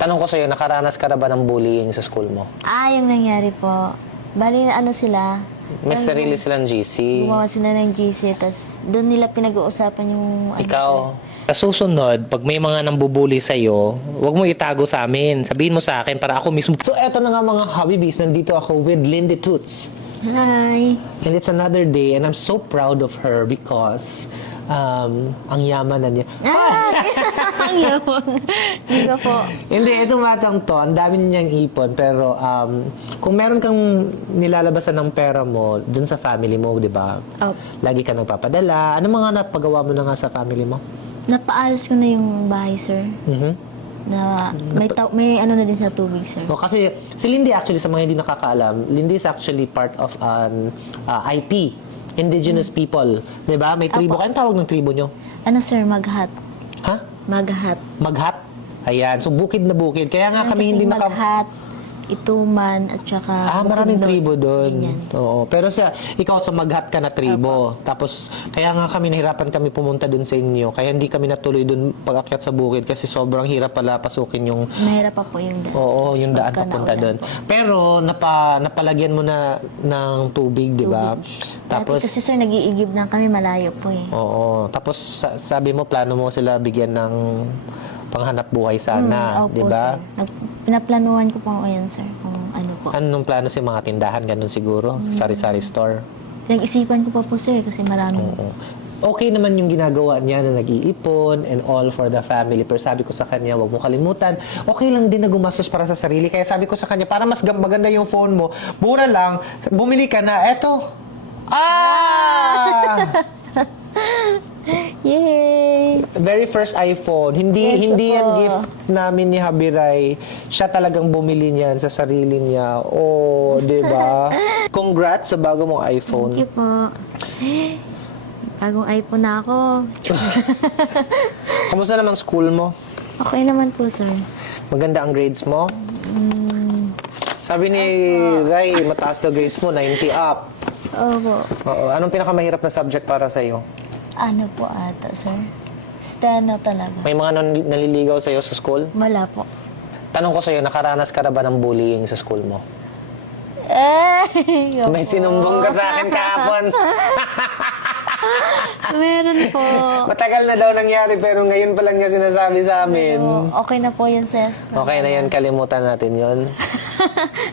Tanong ko sa'yo, nakaranas ka na ba ng bullying sa school mo? Yung nangyari po. Bali, ano sila? May sarili silang GC. Gumawa sila ng GC, tapos doon nila pinag-uusapan yung... Ikaw, sa susunod, pag may mga nambubuli sa'yo, huwag mo itago sa amin. Sabihin mo sa akin para ako mismo. So, eto na nga mga Habibis. Nandito ako with Lindy Toots. Hi! And it's another day and I'm so proud of her because ang yaman na niya. Ang yaman. Hindi ko po. Hindi, itong batang to, ang dami niyang ipon, pero kung meron kang nilalabasan ng pera mo dun sa family mo, di ba? Oh. Lagi ka nagpapadala. Ano mga napagawa mo na nga sa family mo? Napaalis ko na yung bahay, sir. Na may ano na din sa tubig, sir. O, kasi si Lindy actually, sa mga hindi nakakaalam, Lindy is actually part of an IP, Indigenous People. Di ba? May tribo. Kaya tawag ng tribo nyo? Ano, sir? Maghat. Ha? Maghat. Maghat? Ayan. So, bukid na bukid. Kaya nga kami hindi Maghat, Ituman, at saka... maraming Bukidnon. tribo doon. Ganyan. Oo. Pero ikaw sa Maghat ka na tribo. Tapos, kaya nga kami nahirapan kami pumunta doon sa inyo. Kaya hindi kami natuloy doon pag-akyat sa bukid kasi sobrang hirap pala pasukin yung... Mahirap pa po yung daan. Oo, yung daan Pagka papunta naulan doon. po. Pero, napalagyan mo na ng tubig, di ba? Tapos... Kasi, sir, nag-iigib na kami, malayo po eh. Oo. Tapos, sabi mo, plano mo sila bigyan ng panghanap buhay sana, Opo, di ba? sir. Pinaplanuhan ko po ngayon, sir, kung ano po. Anong plano sa mga tindahan? Ganun siguro? Sari-sari store? Pinag-isipan ko pa po, sir, kasi maraming... Oo. Okay naman yung ginagawa niya na nag-iipon and all for the family. Pero sabi ko sa kanya, wag mo kalimutan. Okay lang din na gumastos para sa sarili. Kaya sabi ko sa kanya, para mas maganda yung phone mo, mura lang, bumili ka na. Eto. Yay! Very first iPhone. Hindi Yes, hindi yan opo. gift namin ni Habiray. Siya talagang bumili niyan sa sarili niya. Oh, 'di ba? Congrats sa bago mong iPhone. Thank you po. Bagong iPhone na ako. Kamusta naman school mo? Okay naman po, sir. Maganda ang grades mo? Sabi ni Ray, mataas daw grades mo, 90 up. Opo. Oo. Anong pinakamahirap na subject para sa iyo? Ano po ata, sir? Steno talaga. May mga naliligaw sa iyo sa school? Wala po. Tanong ko sa iyo, nakaranas ka na ba ng bullying sa school mo? May sinumbong ka sa akin kahapon. Meron po. Matagal na daw nangyari pero ngayon pa lang niya sinasabi sa amin. Pero okay na po yan, sir. Okay na yan, kalimutan natin yon.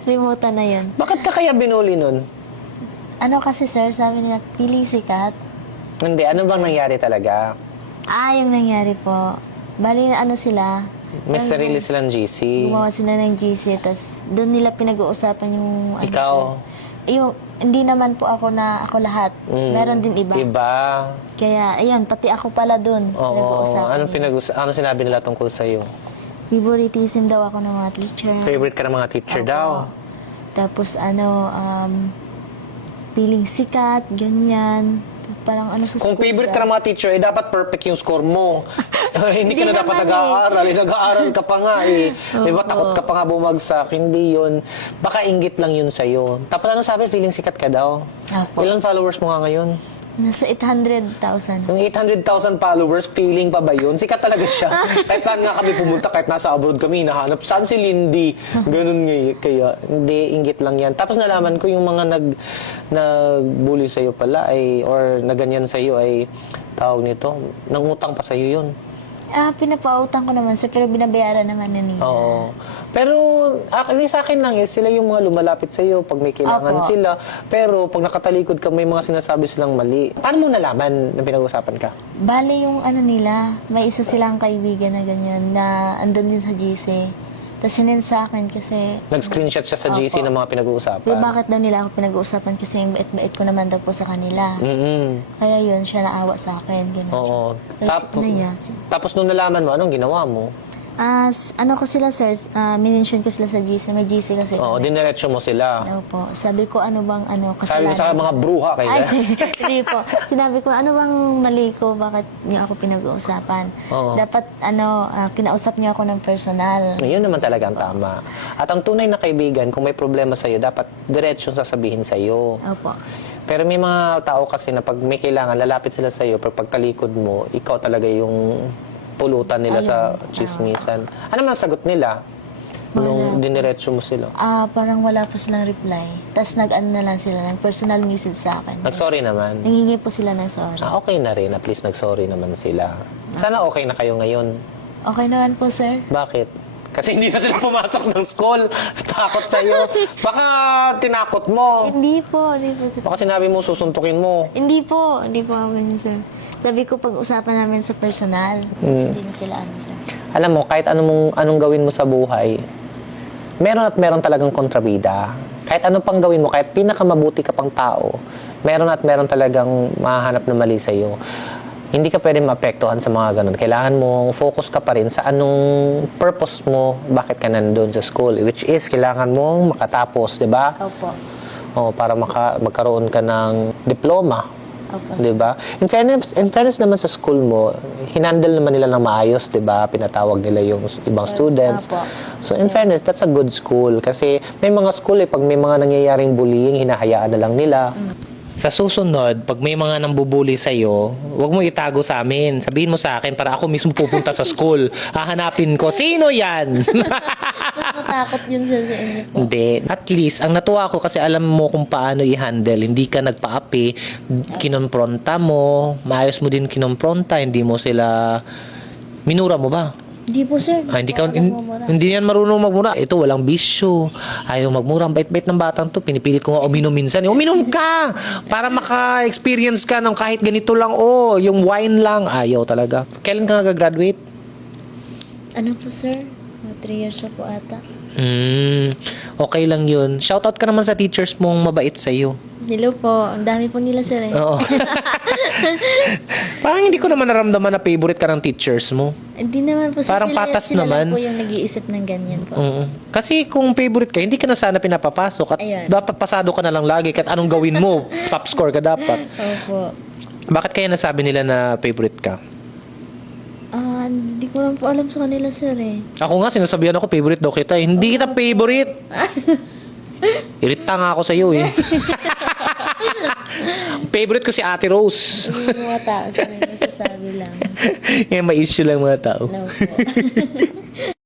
Limutan na yan. Bakit ka kaya binuli nun? Ano kasi, sir, sabi nila, piling sikat. Hindi, ano bang nangyari talaga? Yung nangyari po. Bali, ano sila, May sarili silang GC. gumawa sila ng GC, tas doon nila pinag-uusapan yung... ano, Ikaw? sir. Yung, hindi naman po ako lahat. Meron din iba. Iba? Kaya, ayun, pati ako pala doon. Oo. Pinag-uusapan nila. Ano sinabi nila tungkol sa'yo? Favoritism daw ako ng mga teacher. Favorite ka ng mga teacher daw? Tapos feeling sikat, ganyan. Parang ano sa Kung school favorite ka ng mga teacher, dapat perfect yung score mo. Hindi ka na Hindi dapat naman nag-aaral. Nag-aaral ka pa nga eh. Diba, takot ka pa nga bumagsak. Hindi yun. Baka inggit lang yun sa'yo. Tapos ano sabi, feeling sikat ka daw? Opo. Ilan followers mo nga ngayon? Nasa 800,000. Yung 800,000 followers, feeling pa ba yun? Sikat talaga siya. Kahit saan nga kami pumunta, kahit nasa abroad kami, nahanap, saan si Lindy? Ganun nga kaya, hindi, inggit lang yan. Tapos nalaman ko yung mga nag-bully sa'yo pala, or naganyan sa'yo ay, tawag nito, nangutang pa sa'yo yun. Pinapautang ko naman, sir, pero binabayaran naman na nila. Oo. Pero, actually, sa akin lang, sila yung mga lumalapit sa'yo pag may kailangan Opo. sila. Pero, pag nakatalikod ka, may mga sinasabi silang mali. Paano mo nalaman na pinag-usapan ka? Bale yung ano nila, may isa silang kaibigan na ganyan, na andun din sa GC. Tapos sinend sa akin kasi... Nag-screenshot siya sa GC ng mga pinag-uusapan. Bakit daw nila ako pinag-uusapan kasi yung bait-bait ko naman daw po sa kanila. Kaya yun, siya naawa sa akin. Ganun. Oo. Tapos, Tapos nung nalaman mo, anong ginawa mo? ano ko sila, sir, minention ko sila sa GC. May GC kasi. Oo, diniretso mo sila. Opo. Sabi ko, ano bang, kasalanan. Sabi mo sa mga bruha kayo. Ay, hindi po. Sinabi ko, ano bang mali ko? Bakit niyo ako pinag-uusapan? Oo. Dapat, kinausap niyo ako ng personal. Yun naman talaga ang tama. At ang tunay na kaibigan, kung may problema sa'yo, dapat diretsyo sasabihin sa'yo. Opo. Pero may mga tao kasi na pag may kailangan, lalapit sila sa'yo, pag pagtalikod mo, ikaw talaga yung pulutan nila sa chismisan. Ano man sagot nila? Nung diniretso mo sila. Parang wala po silang reply. Tapos nag-ano na lang sila, ng personal message sa akin. Nag-sorry naman. Nangingi po sila ng sorry. Okay na rin. At least nag-sorry naman sila. Sana okay na kayo ngayon. Okay naman po, sir. Bakit? Kasi hindi na sila pumasok ng school. Takot sa'yo. Baka tinakot mo. Hindi po, sir. Baka sinabi mo, susuntukin mo. Hindi po ako ganyan, sir. Sabi ko, pag-usapan namin sa personal. Kasi hindi na sila sir. Alam mo, kahit anong gawin mo sa buhay, meron at meron talagang kontrabida. Kahit ano pang gawin mo, kahit pinakamabuti ka pang tao, meron at meron talagang mahanap na mali sa'yo. Hindi ka pwede maapektuhan sa mga ganun. Kailangan mo focus ka pa rin sa anong purpose mo, bakit ka nandun sa school. Which is, kailangan mong makatapos, di ba? Opo. Para magkaroon ka ng diploma. Opo, Di ba? In fairness naman sa school mo, hinandle naman nila ng maayos, di ba? Pinatawag nila yung ibang students. Opo. So in fairness, that's a good school. Kasi may mga school pag may mga nangyayaring bullying, hinahayaan na lang nila. Sa susunod, pag may mga nambubuli sa'yo, huwag mo itago sa amin. Sabihin mo sa akin para ako mismo pupunta sa school. Hahanapin ko, sino yan? Nakatakot yun, sir, sa inyo po. Hindi. At least, ang natuwa ko kasi alam mo kung paano i-handle. Hindi ka nagpa-api. Kinompronta mo. Maayos mo din kinompronta. Hindi mo sila... Minura mo ba? Hindi po, sir. Hindi yan marunong magmura. Ito, walang bisyo. Ayaw magmura. Ang bait-bait ng batang to. Pinipilit ko nga uminom minsan. Uminom ka! Para maka-experience ka ng kahit ganito lang. Yung wine lang. Ayaw talaga. Kailan ka nag-graduate? Ano po, sir? 3 years na po ata. Okay lang yun. Shoutout ka naman sa teachers mong mabait sa'yo. Hello po. Ang dami po nila, sir. Oo. Parang hindi ko naman naramdaman na favorite ka ng teachers mo. Hindi naman po, sir. Parang patas sila naman. lang po yung nag-iisip ng ganyan po. Kasi kung favorite ka, hindi ka na sana pinapapasok at Ayun. dapat pasado ka na lang lagi kahit anong gawin mo, top score ka dapat. Opo. Bakit kaya nasabi nila na favorite ka? Hindi ko lang po alam sa kanila, sir, Ako nga, sinasabihan ako, favorite daw kita. Hindi kita favorite. Irita nga ako sa'yo Favorite ko si Ate Rose. Yung mga tao, sir, may nasasabi lang. May issue lang mga tao. Hello po.